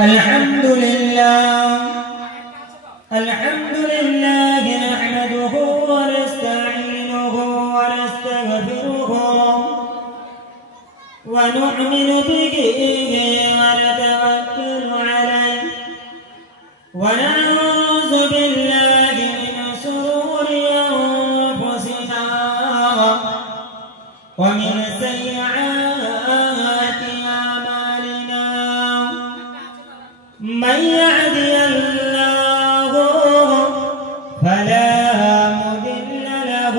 الحمد لله نحمده ونستعينه ونستغفره ونؤمن به ونتوكل عليه ونعوذ بالله من شرور أنفسنا ومن سيئات أعمالنا من يهدي الله فلا مضل له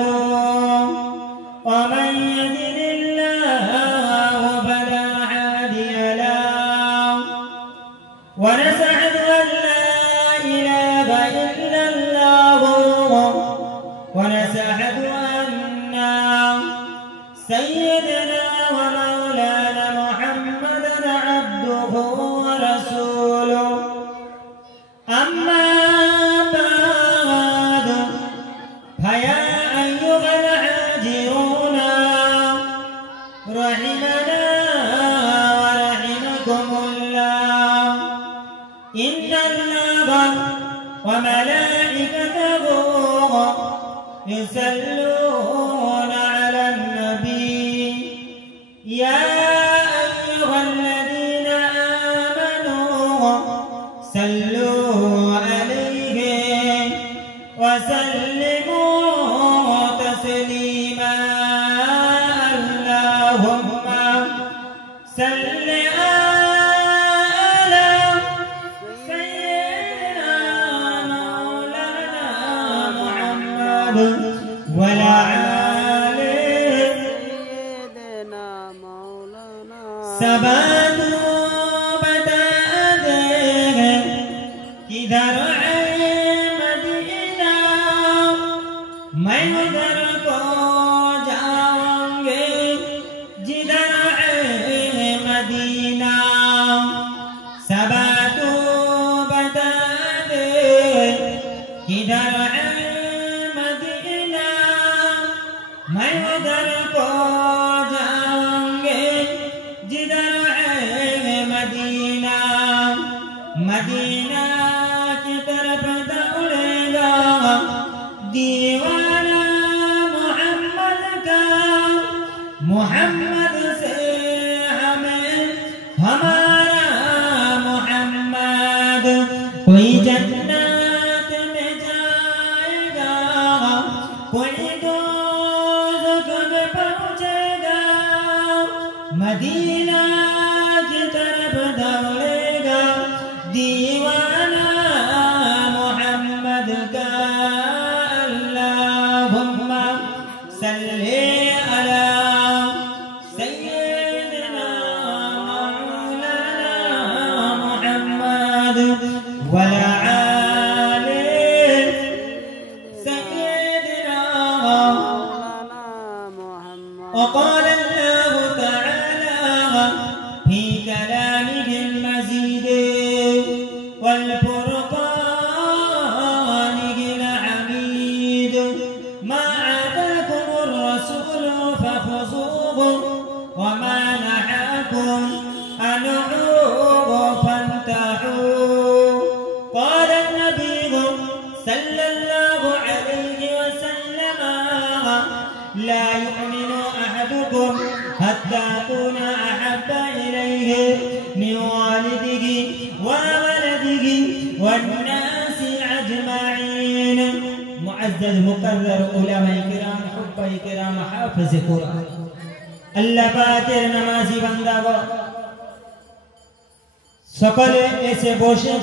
ومن يضلل الله فلا هادي له ونشهد أن لا إله إلا الله ونشهد أن سيدنا ومولانا محمدا عبده ورسوله أما بعد فيا أيها الحاضرون رحمنا ورحمكم الله إن الله وملائكته يصلون على النبي يا أيها الذين آمنوا صلوا عليه وسلموا تسليما اللهم صل على سيدنا مولانا محمد وعلى آله سيدنا مولانا سبحانه بتا دے किधर आए मदीना मैं उधर को जाऊंगे जिधर आए मदीना सब तू बता दे किधर आए मदीना मैं उधर को जाऊंगे जिधर आए मदीना मदीना की तरफ दौड़ेगा दीवाना मोहम्मद का मोहम्मद से हमें हमारा मोहम्मद कोई जन्नत में जाएगा कोई दोज़ख में पहुंचेगा मदीना की तरफ दौड़ेगा दीवाना मोहम्मद का अल्लाहुम्मा सल्ली अला सय्यिदना मौलाना मुहम्मद वअला आलि सय्यिदना मौलाना मुहम्मद وقال الله تعالى في كلامه المجيد والفرقان الحميد ما آتاكم الرسول فخذوه وما نهاكم عنه فانتهوا قال النبي صلى الله عليه وسلم لا يؤمن أحدكم حتى أكون أحب إليه من والده وولده والناس أجمعين معزز مقرر علماء كرام حباء كرام حافظ قرآن الله পাকের নামাজি বান্দাগণ সকলে এসে বসে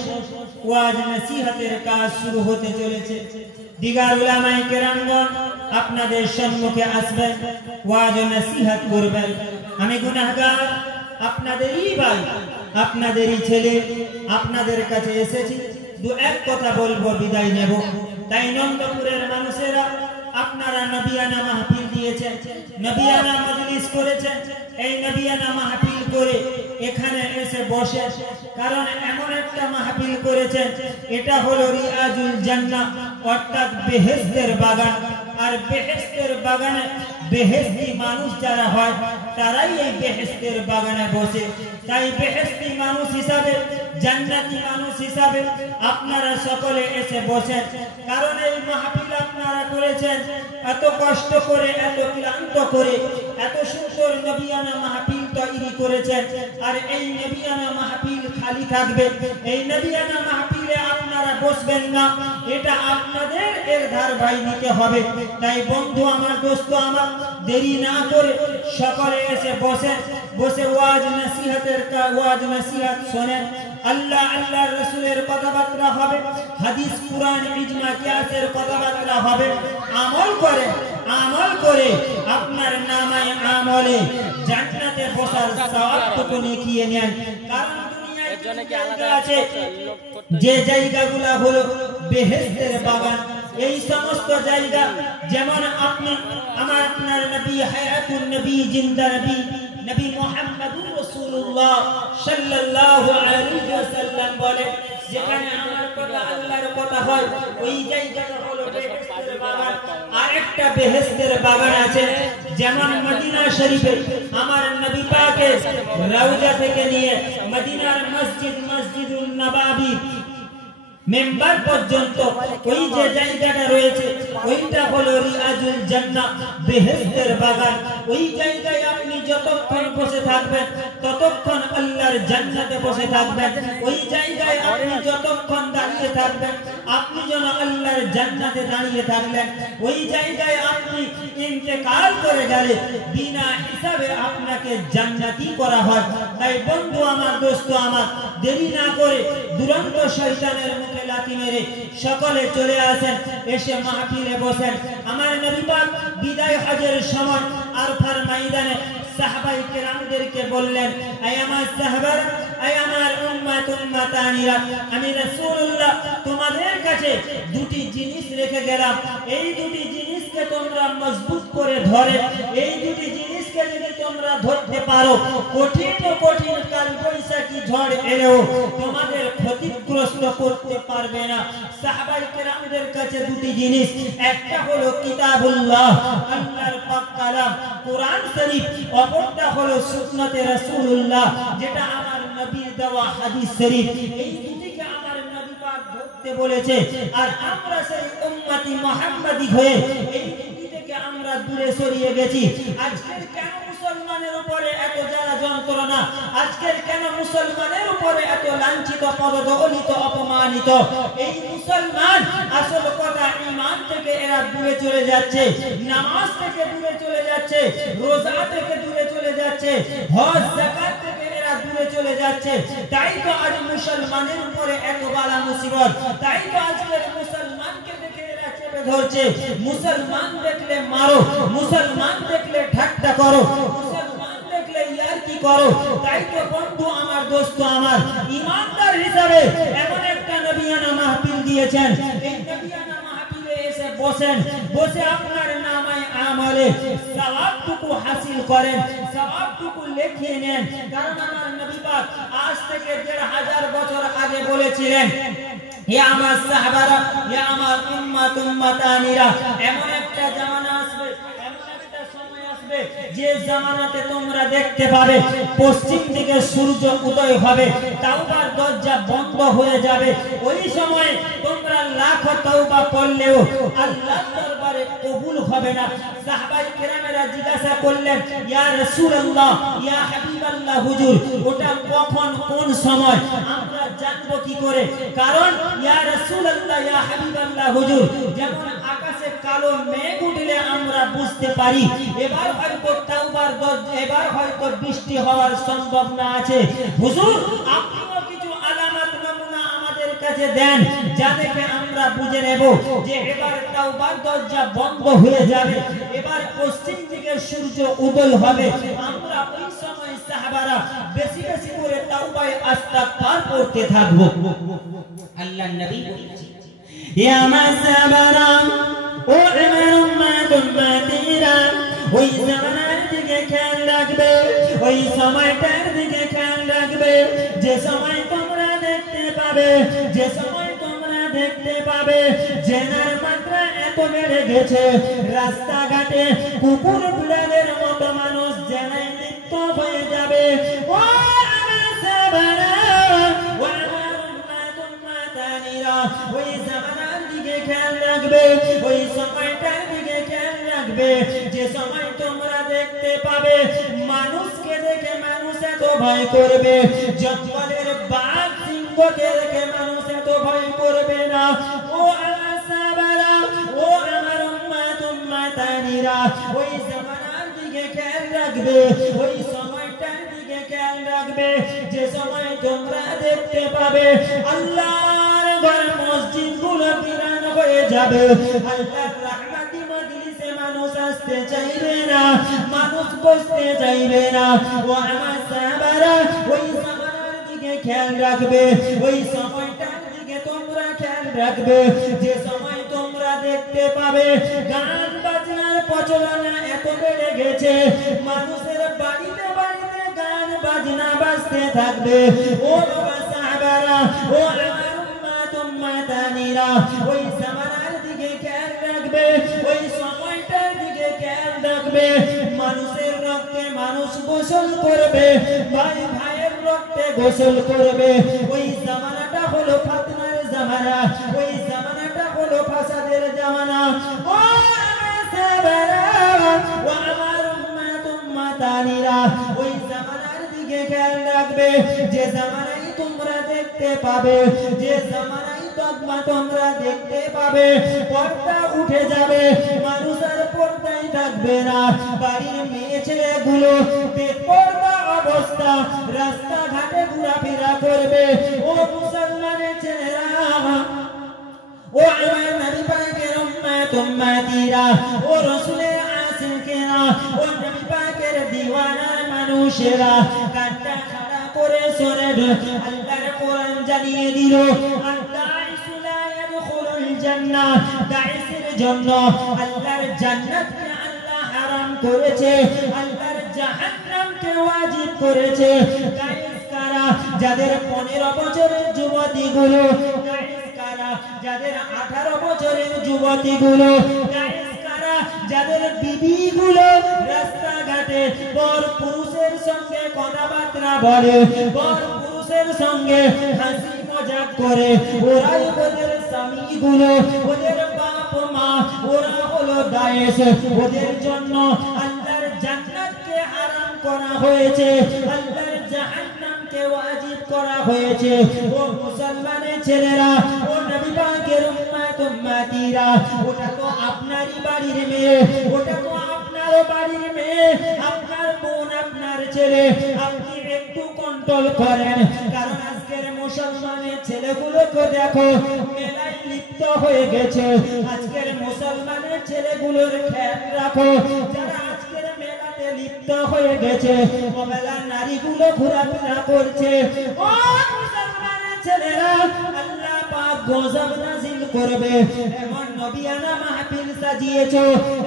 ওয়াজ নসিহতের কাজ শুরু হতে চলেছে দিগার উলামায়ে কেরামগণ আপনাদের সম্মুখে আসবেন ওয়াজ নসিহত করবেন আমি গুনাহগার আপনাদেরই ভাই আপনাদেরই ছেলে আপনাদের কাছে এসেছি দু এক কথা বলবো বিদায় নেব তাই নন্দপুরের মানুষেরা আপনারা নবিয়ানা মাহফিল দিয়েছেন নবিয়ানা মজলিস করেছেন এই নবিয়ানা মাহফিল করে এখানে এসে বসে কারণ এমন একটা মাহফিল করেছেন এটা হলো রিয়াজুল জান্নাহ অর্থাৎ বেহেশতের বাগান আর বেহেশতের বাগানে বেহেশতি মানুষ যারা হয় তারাই এই বেহেশতের বাগানে বসে তাই বেহেশতি মানুষ হিসাবে, জান্নাতি মানুষ হিসাবে আপনারা সকলে এসে বসেন। কারণ এই মাহফিল আপনারা করেছেন এত কষ্ট করে, এত ক্লান্ত করে, এত সুন্দর নবিয়ানা মাহফিল তৈরি করেছেন। আর এই নবিয়ানা মাহফিল খালি থাকবে, এই নবিয়ানা মাহফিলে আপনারা বসবেন না, এটা আপনাদের এর ধারভাই নিতে হবে। তাই বন্ধু আমার, দোস্ত আমার, দেরি না করে সকলে এসে বসেন, বসে ওয়াজ নসিহত শোনেন। আল্লাহ আল্লাহর রাসূলের কথাবার্তা হবে, হাদিস কুরআন ইজমা কিয়াসের কথাবার্তা হবে। আমল করে আপনার নামায়ে আমলে জান্নাতে বসার সওয়াবটুকু নেকিয়ে নেন। কারণ দুনিয়ায় জায়গা আছে, যে জায়গাগুলো হলো বেহেশতের বাগান। এই সমস্ত জায়গা যেমন আপনার নবী হায়াতুন নবী, জিন্দা নবী মুহাম্মদুর রাসূলুল্লাহ সাল্লাল্লাহু আলাইহি ওয়াসাল্লাম বলে, যেখানে আমার কথা আল্লাহর কথা হয় ওই জায়গাটা হলো বেহেশতের বাগান। আর একটা বেহেশতের বাগান আছে, যেমন মদিনা শরীফে আমার নবী পাকের রওজা থেকে নিয়ে মদিনার মসজিদুল নববী মেম্বার পর্যন্ত ওই যে জায়গাটা রয়েছে ওইটা হলো রিয়াজুল জান্নাহ, বেহেশতের বাগান। ওই জায়গায় আপনি যতক্ষণ বসে থাকবেন ততক্ষণ আল্লাহর জান্নাতে বসে থাকবেন। ওই জায়গায় আপনি যতক্ষণ দাঁড়িয়ে থাকবেন আপনি যেন আল্লাহর জান্নাতে দাঁড়িয়ে থাকলেন। ওই জায়গায় আপনি ইন্তেকাল করে গেলে বিনা হিসাবে আপনাকে জান্নাতি করা হয়। তাই বন্ধু আমার, দোস্ত আমার, দেরি না করে দুরন্ত শয়তানের মুখে লাথি মেরে সকলে চলে আসেন, এসে মাহফিলে বসেন। আমার নবী পাক বিদায় হজের সময় আরফার ময়দানে সাহাবায়ে কেরামদেরকে বললেন, আয় আমার সাহাবারা, আয় আমার উম্মাতানিরা, আমি রাসূলুল্লাহ তোমাদের কাছে দুটি জিনিস রেখে গেলাম। এই দুটি জিনিসকে তোমরা মজবুত করে ধরে, এই দুটি জিনিসকে যদি তোমরা ধরতে পারো, কঠিন কাল বৈশাখী ঝড় এলেও তোমাদের ক্ষতিগ্রস্ত করতে পারবে না। সাহাবায়ে কেরামদের কাছে দুটি জিনিস, একটা হলো কিতাবুল্লাহ, আল্লাহর পাক কালাম কোরআন শরীফ, অপরটা হলো সুন্নতে রাসূলুল্লাহ, যেটা আমার নবীর দেওয়া হাদিস শরীফ। এই দুটিকে আমার নবী পাক ধরতে বলেছে। আর আমরা সেই উম্মতি মুহাম্মাদি হয়ে এই দুটি থেকে আমরা দূরে সরিয়ে গেছি। আজকের কেন মুসলমানের উপরে এত জ্বালা যন্ত্রণা, আজকের কেন মুসলমানের উপরে এত লাঞ্ছিত, পদদলিত, অপমানিত? এই মুসলমান আসল কথা ঈমান থেকে এরা দূরে চলে যাচ্ছে, নামাজ থেকে দূরে চলে যাচ্ছে, রোজা থেকে দূরে চলে যাচ্ছে, হজ যাকাত থেকে এরা দূরে চলে যাচ্ছে। তাই তো আজ মুসলমানের উপরে এত বালা মুসিবত, তাই তো আজকের মুসলমানকে দেখে এরা চেপে ধরছে। মুসলমান দেখলে মারো, মুসলমান দেখলে ঠাট্টা করো, মুসলমান দেখলে ইয়ারকি করো। তাই তো বন্ধু আমার, দোস্ত আমার, ইমানদার হিসাবে এমন একটা নবিয়ানা মাহফিল দিয়েছেন। এই নবিয়ানা মাহফিলে এসে বসেন, বসে আপনার নামায়ে আমলে সওয়াবটুকু হাসিল করেন, সওয়াবটুকু লিখে নেন। কারণ আমার নবী পাক আজ থেকে ১৫০০ বছর আগে বলেছিলেন, হে আমার সাহাবারা, হে আমার উম্মাতানিরা, এমন একটা জামানা আসবে, এমন একটা সময় আসবে যে জামানাতে তোমরা দেখতে পাবে পশ্চিম দিকে সূর্য উদয় হবে, তাওবার দরজা বন্ধ হয়ে যাবে। ওই সময় তোমরা লাখ তওবা পড়লেও আল্লাহর দরবারে কবুল হবে না। সাহাবায়ে কেরামেরা জিজ্ঞাসা করলেন, ইয়া রাসূলুল্লাহ, ইয়া হাবিবাল্লাহ, হুজুর ওটা কখন, কোন সময় আমরা জানবো কি করে? কারণ ইয়া রাসূলুল্লাহ, ইয়া হাবিবাল্লাহ, হুজুর যেমন আকাশে কালো মেঘ উঠলে আমরা বুঝতে পারি এবার হয়তো তাওবার দরজা, এবার হয়তো বৃষ্টি হওয়ার সম্ভাবনা আছে। হুজুর আপনিও কিছু আলামত নমুনা আমাদের কাছে দেন, যা দেখে আমরা বুঝে নেব যে এবার তাওবার দরজা বন্ধ হয়ে যাবে, এবার পশ্চিম দিকে সূর্য উদয় হবে। আমরা ওই সময় সাহাবারা বেশি বেশি করে তাওবায়ে ইস্তিগফার করতে থাকবো। আল্লাহর নবী বলেছেন, ইয়া মাসাবারা ও আমার উম্মাতিরা, ওই জামানার দিকে খেয়াল রাখবে, ওই সময়টার দিকে খেয়াল রাখবে যে সময় তোমরা দেখতে পাবে, যে সময় তোমরা দেখতে পাবে জেনার মাত্রা এত বেড়ে গেছে, রাস্তাঘাটে কুকুর বিড়ালের মতো মানুষ জেনায় লিপ্ত হয়ে যাবে। ও আমার পাবে মানুষকে দেখে মানুষ এত ভয় করবে জঙ্গলের বাঘ সিংহকে দেখে মানুষ এত ভয় করবে না ও আমার সাহাবারা ও আমার উম্মত উম্মতানিরা ওই জামানার দিকে খেয়াল রাখবে ওই সময়টার দিকে খেয়াল রাখবে যে সময় তোমরা দেখতে পাবে আল্লাহর ঘর মসজিদগুলো বিরান হয়ে যাবে আল্লাহর রহমতি মজলিসে মানুষ আসতে চাইবে না মানুষ বসতে চাইবে না ও আমার সাহাবারা ওই জামানার দিকে খেয়াল রাখবে ওই সময়টার দিকে তোমরা খেয়াল রাখবে যে সময় তোমরা দেখতে পাবে গান বাজনার প্রচলন এত বেড়ে গেছে মানুষের বাড়িতে বাড়িতে গান বাজনা বাজতে থাকবে ও বাবা সাহাবারা ও আমার উম্মত উম্মতানিরা ওই জামানার দিকে খেয়াল রাখবে ওই সময়টার দিকে খেয়াল রাখবে মানুষের রক্তে মানুষ গোসল করবে ভাই ভাইয়ের রক্তে গোসল করবে ওই জামানাটা হলো ফাতনার জামানা ওই জামানাটা হলো ফাসাদের জামানা ও আমার সাহাবারা ও আমার উম্মত উম্মতানিরা ওই জামানার দিকে খেয়াল রাখবে যে জামানায় তোমরা দেখতে পাবে যে জামানায় তোমরা দেখতে পাবে পর্দা উঠে যাবে মানুষ আর পর্দায় থাকবে না বাড়ির মেয়ে ছেলেগুলো বেপর্দা অবস্থা রাস্তাঘাটে ঘোরাফেরা করবে ও মুসলমানের ছেলেরা ও আমার নবী পাকের উম্মত উম্মতিরা ও রাসূলের আশিকেরা ও নবী পাকের দিওয়ানার মানুষেরা কাঁটা খাড়া করে সরে আল্লাহর কোরআন জানিয়ে দিল জান্নাহ দাইসের জন্য আল্লাহর জান্নাতকে আল্লাহ হারাম করেছে আল্লাহর জাহান্নামকে ওয়াজিব করেছে দাইস কারা যাদের 15 বছরের যুবতীগুলো দাইস কারা যাদের 18 বছরের যুবতীগুলো দাইস কারা যাদের বিবিগুলো রাস্তাঘাটে পর পুরুষের সঙ্গে কথাবার্তা বলে পর পুরুষের সঙ্গে হাসি মজাক করে ওরাই ওদের স্বামীগুলো ওদের বাপ মা ওরা হলো দায়েশ ওদের জন্য আল্লাহর জান্নাতকে হারাম করা হয়েছে আল্লাহর জাহান্নামকে ওয়াজিব করা হয়েছে ও মুসলমানের ছেলেরা ও নবী পাকের উম্মত উম্মতিরা ওটা তো আপনারই বাড়ির মেয়ে ওটা তো আপনার বাড়ির মেয়ে আপনার বোন আপনার ছেলে আপনি একটু কন্ট্রোল করেন কারণ আজকের মুসলমানের ছেলেগুলোকে দেখো মেলায় লিপ্ত হয়ে গেছে আজকের মুসলমানের ছেলেগুলোর খেয়াল রাখো যারা আজকের মেলাতে লিপ্ত হয়ে গেছে ও মেলার নারীগুলো ঘোরাফেরা করছে ও মুসলমানের ছেলেরা আল্লাহ পাক গজব নাযিল করবে এমন নবিয়ানা মাহফিল সাজিয়েছো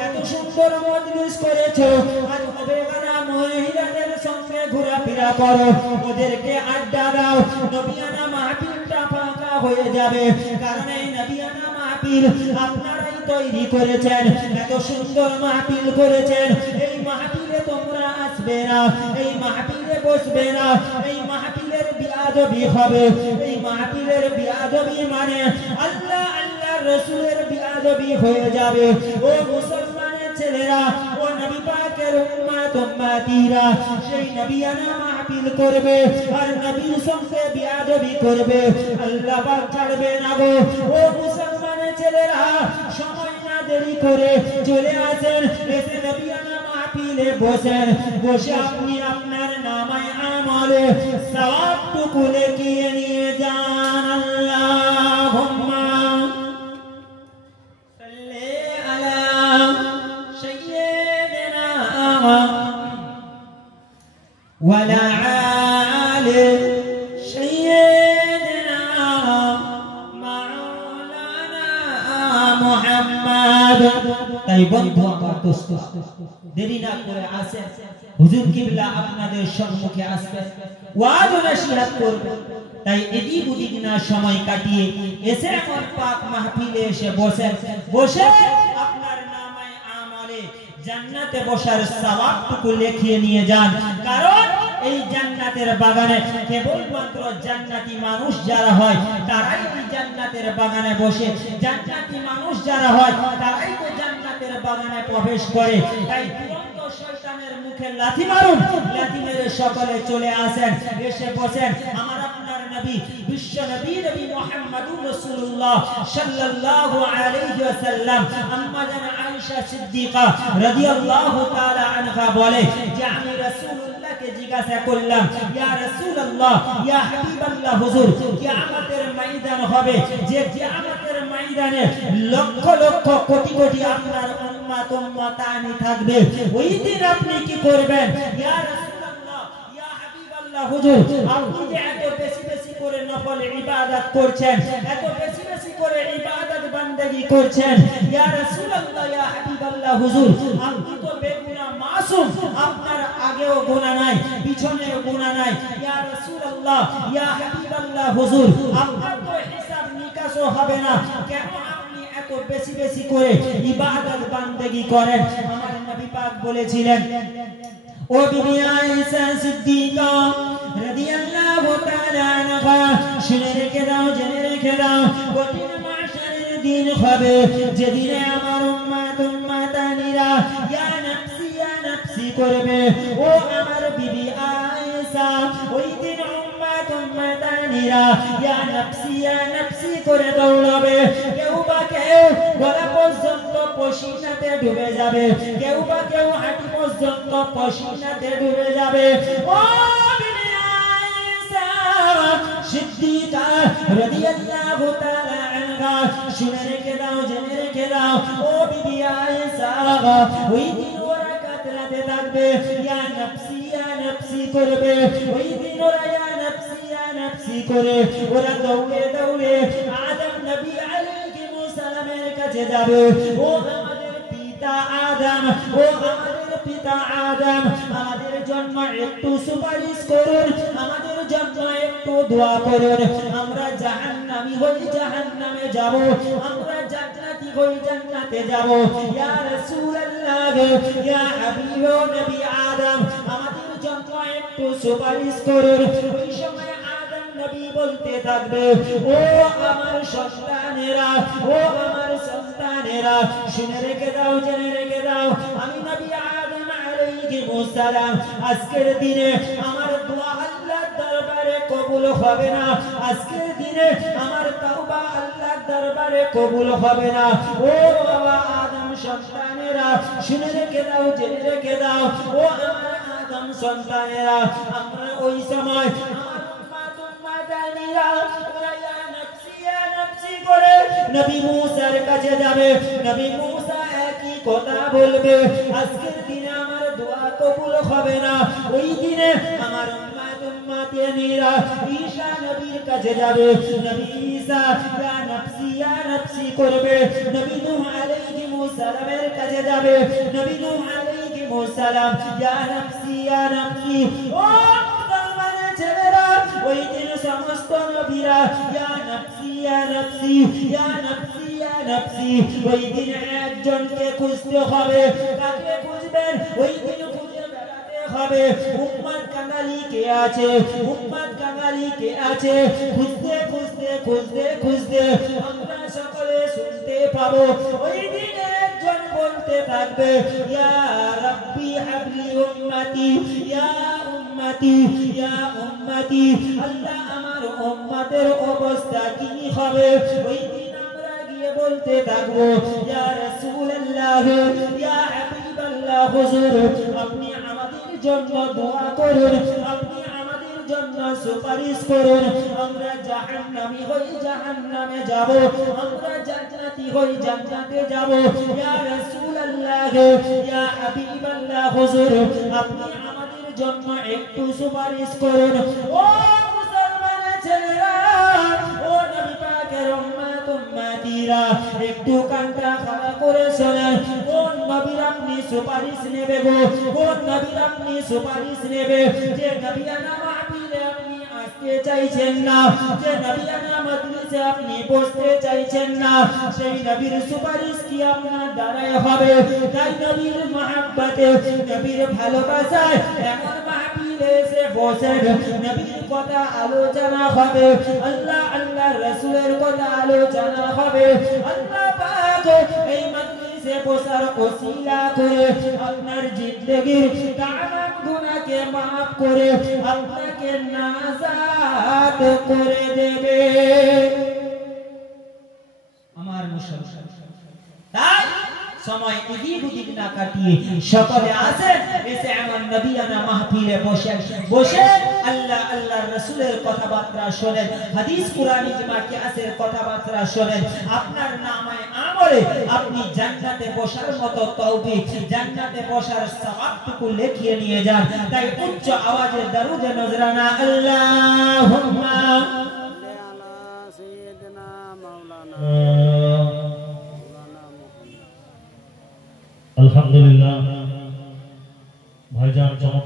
এত সুন্দর মজলিস করেছো আর হবে না মহিলাদের সঙ্গে ঘোরাফেরা করো ওদেরকে আড্ডা দাও নবিয়ানা মাহফিলটা ফাঁকা হয়ে যাবে কারণ এই নবিয়ানা মাহফিল আপনারাই তৈরি করেছেন এত সুন্দর মাহফিল করেছেন এই মাহফিলে তোমরা আসবে না এই মাহফিলে বসবে না এই মাহফিলের বিয়াদবি হবে এই মাহফিলের বিয়াদবি মানে আল্লাহ আল্লাহর রাসূলের বিয়াদবি হয়ে যাবে ও মুসলমানের ছেলেরা ও নবী পাকের উম্মত উম্মতিরা সেই নবিয়ানা মাহফিল করবে আর নবীর সঙ্গে বিয়াদবি করবে আল্লাহ পাক ছাড়বে না গো ও মুসলমানের ছেলেরা সময় না দেরি করে চলে আসেন এসে নবিয়ানা মাহফিলে বসেন বসে আপনি আপনার নামায়ে আমলে সওয়াবটুকু লিখিয়ে নিয়ে যান আল্লাহুম্মা সাল্লি আলা সাইয়্যিদিনা ওয়া আলা আলি সাইয়্যিদিনা মাওলানা মুহাম্মদ তাই বন্ধু আমার দোস্ত দেরি না করে আসেন হুজুর কিবলা আপনাদের সম্মুখে আসবেন ওয়াজ ও নসিহত করবেন তাই এদিক ওদিক না সময় কাটিয়ে এসে আমার পাক মাহফিলে এসে বসে আপনার নামায়ে আমলে জান্নাতে বসার সওয়াবটুকু লিখিয়ে নিয়ে যান কারণ এই জান্নাতের বাগানে কেবলমাত্র জান্নাতি মানুষ যারা হয় তারাই এই জান্নাতের বাগানে বসে জান্নাতি মানুষ যারা হয় তারাই তো জান্নাতের বাগানে প্রবেশ করে তাই শয়তানের মুখে লাথি মারুন। লাথি মেরে সকলে চলে আসেন, এসে বসেন আমার আপনার নবী বিশ্ব নবী নবী মুহাম্মদুর রাসূলুল্লাহ সাল্লাল্লাহু আলাইহি ওয়াসাল্লাম। আম্মা জান আয়েশা সিদ্দিকা রাদিয়াল্লাহু তাআলা আনহা বলে যে আমি রাসূলুল্লাহকে জিজ্ঞাসা করলাম, ইয়া রাসূলুল্লাহ, ইয়া হাবিবাল্লাহ হুজুর, কিয়ামতের ময়দান হবে, যে কিয়ামতের ময়দানে লক্ষ লক্ষ কোটি কোটি আপনার উম্মত উম্মতানি থাকবে, ওই দিন আপনি কি করবেন? ইয়া রাসূলুল্লাহ, ইয়া হাবিবাল্লাহ হুজুর, আপনি যে এত বেশি বেশি করে নফল ইবাদত করছেন, এত বেশি বেশি করে ইবাদত বান্দেগি করছেন, ইয়া রাসূলুল্লাহ, ইয়া হাবিবাল্লাহ হুজুর, আপনি তো বেগুনাহ মাসুম, আপনার আগেও গুনাহ নাই, পিছনেও গুনাহ নাই, ইয়া রাসূলুল্লাহ, ইয়া হাবিবাল্লাহ হুজুর, আপনার তো হিসাব নিকাশও হবে না, কেন আপনি এত বেশি বেশি করে ইবাদত বান্দেগি করেন? আমার নবী পাক বলেছিলেন, ও বিবি আয়েশা সিদ্দিকা রাদিয়াল্লাহু তাআলা আনহা, শুনে রেখে দাও, জেনে রেখে দাও, কঠিন মাহশারের দিন হবে, যেদিনে আমার উম্মত উম্মতানিরা ইয়া নাফসি করবে। ও আমার বিবি আয়েশা, ওই দিন উম্মত উম্মতানিরা ইয়া নাফসি করে দৌড়াবে। কেউ বা কেউ গলা পর্যন্ত পশিনাতে ডুবে যাবে, কেউ বা কেউ হাঁটু পর্যন্ত পশিনাতে ডুবে যাবে। ও বিবি আয়েশা সিদ্দিকা রাদিয়াল্লাহু তাআলা আনহা, শুনে রেখে দাও, জেনে রেখে দাও, ও বিবি আয়েশা, ওই দিন ওরা কাতরাতে থাকবে, ইয়া নাফসি করবে। ওই দিন ওরা ইয়া নাফসি করে ওরা দৌড়ে দৌড়ে আদম নবী আলাইহিস সালামের কাছে যাবে। ও আমাদের পিতা আদম, ও আমাদের পিতা আদম, আমাদের জন্য একটু সুপারিশ করুন, আমাদের জন্য একটু দোয়া করুন, আমরা জাহান্নামী হই জাহান্নামে যাব, আমরা জান্নাতি হই জান্নাতে যাব। ইয়া রাসূলুল্লাহ, ইয়া হাবিব নবী আদম, আমাদের জন্য একটু সুপারিশ করুন। ওই সময় আদম নবী বলতে থাকবে, ও আমার সন্তানেরা, ও আমার সন্তানেরা, শুনে রেখে দাও, জেনে রেখে দাও, আমি নবী আদম আলাইহিস সালাম আজকের দিনে আমার দোয়া আল্লাহর দরবারে কবুল হবে না, আজকের দিনে আমার তওবা আল্লাহর দরবারে কবুল হবে না। ও বাবা আদম সন্তানেরা, শুনে রেখে দাও, জেনে রেখে দাও, ও আমার আদম সন্তানেরা, আমরা ওই সময় আমার উম্মত উম্মতানিরা ওরা ইয়া নাফসি করে নবী মুসার কাছে যাবে। নবী মুসা একই কথা বলবে, আজকের দিনে আমার দোয়া কবুল হবে না। ওই দিনে আমার উম্মত উম্মতানিরা ঈসা নবীর কাছে যাবে। নবী ঈসা ইয়া নাফসি করবে। নবী নূহ আলাইহিস সালামের কাছে যাবে। নবী নূহ আলাইহিস সালাম ইয়া নাফসি। ও মুসলমানের ছেলেরা, ওই দিন সমস্ত নবীরা ইয়া নাফসি। ওই দিন একজনকে খুঁজতে হবে। কাকে খুঁজবেন? ওই দিন খুঁজে বেড়াতে হবে উম্মত কাঙালি কে আছে, উম্মত কাঙালি কে আছে। খুঁজতে খুঁজতে খুঁজতে খুঁজতে আমরা সকলে শুনতে পাবো, ওই দিন একজন বলতে থাকবে, ইয়া রাব্বি হাবলি উম্মতি, ইয়া উম্মতি, ইয়া উম্মতি। আল্লাহ আমার উম্মতের অবস্থা কি হবে? ওই দিন আমরা গিয়ে বলতে থাকবো, ইয়া রাসূলুল্লাহ, ইয়া হাবিবাল্লাহ হুজুর, আপনি আমাদের জন্য দোয়া করুন, আপনি আমাদের জন্য সুপারিশ করুন। আমরা জাহান্নামী হই জাহান্নামে যাব, আমরা জান্নাতি হই জান্নাতে যাব। ইয়া রাসূলুল্লাহ, ইয়া হাবিবাল্লাহ হুজুর, আপনি আমাদের জন্য একটু সুপারিশ করুন। ও মুসলমানের ছেলেরা, ও নবী পাকের উম্মত উম্মতিরা, একটু কানটা খাড়া করে শোনেন। কোন নবীর আপনি সুপারিশ নেবে গো? কোন নবীর আপনি সুপারিশ নেবে? যে নবিয়ানা মাহফিলে আপনি আসতে চাইছেন না, যে নবিয়ানা মজলিসে আপনি বসতে চাইছেন না, সেই নবীর সুপারিশ কি আপনার দ্বারাই হবে? তাই নবীর মহব্বতে, নবীর ভালোবাসায় এমন মাহফিলে এসে বসেন, নবীর কথা আলোচনা হবে, আল্লাহ রাসূলের কথা আলোচনা হবে। আল্লাহ পাক এই মজলিস মজলিসে বসার ওসিলা করে আপনার জিন্দেগির তামাম গুনাহকে maaf করে আপনাকে নাজাত করে দেবে আমার মুসলমান। তাই সময় এদিক ওদিক না কাটিয়ে সকলে আসেন, এসে আমার নবিয়ানা মাহফিলে বসে আল্লাহ আল্লাহর রাসূলের কথাবার্তা শোনেন, হাদিস কুরআন ইজমা কিয়াসের কথাবার্তা শোনেন। আপনার নামায়ে আমলে আপনি জান্নাতে বসার মতো তৌফিক, জান্নাতে বসার সওয়াবটুকু লিখিয়ে নিয়ে যান। তাই উচ্চ আওয়াজে দরুদ নজরানা আল্লাহুম্মা আলা সাইয়্যিদিনা মাওলানা আলহামদুলিল্লাহ ভাইজান চমৎকার